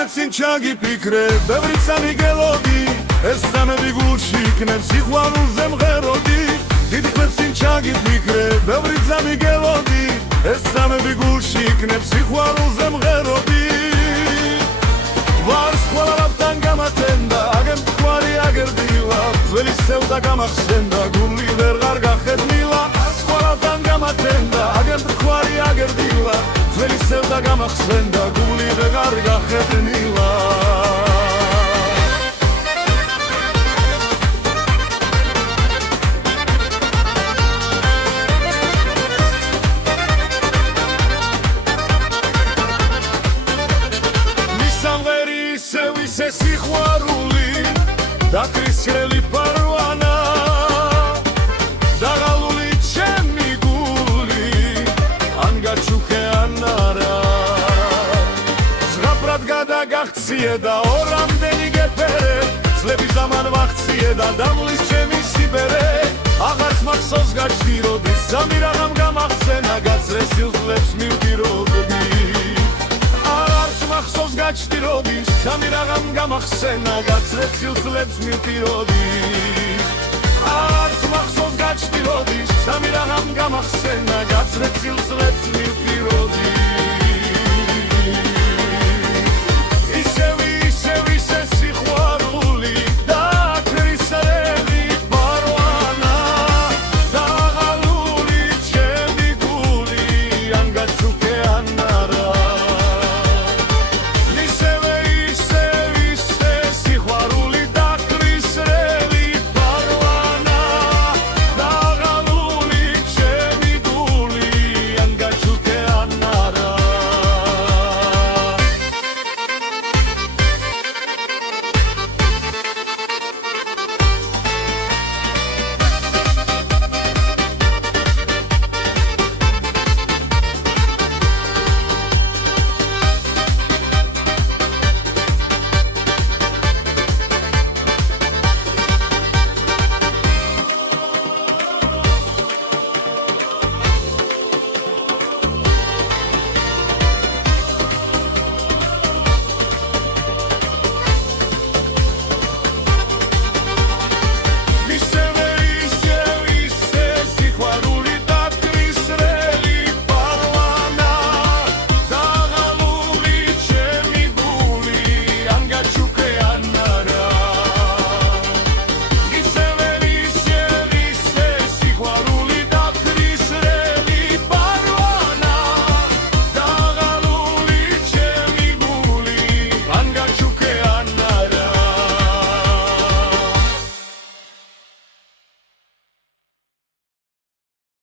მეცინ ჩაგიფიქრე ბევრი სამიგელოდი ეს სამები გულში იქნებ სიყვარულზე მღეროდი დიდი მეცინ ჩაგიფიქრე ბევრი სამიგელოდი ეს სამები გულში იქნებ სიყვარულზე მღეროდი ვარს ყველაფერთან გამათენდა აგენ თქვარი აგერდილა ძველი სევდა გამახსენდა გული ვეღარ გახედნილა ყველაფერთან გამათენდა აგენ თქვარი აგერდილა ძველი სევდა გამახსენდა გული ვეღარ გახედნილა სიყვარული დაკრისრელი პარვანა დაღალული ჩემი გული ან გაჩუქე ან არა ზღაპრად გადაგახციე და ორამდენი გეფერე წლების ამან ვახციე და დამლის ჩემი სიბერე აღარც მახსოვს გაჩვიროდი სამი რაღამ გამახსენა გაცრე სილწლებს მივდიროდი მახსოვს გაჩვიროდი სამი რაღამ გამახსენა გაცრე სილწლებს მივდიროდი არც მახსოვს გაჩვიროდი სამი რაღამ გამახსენა გაცრე სილწლებს მივდიროდი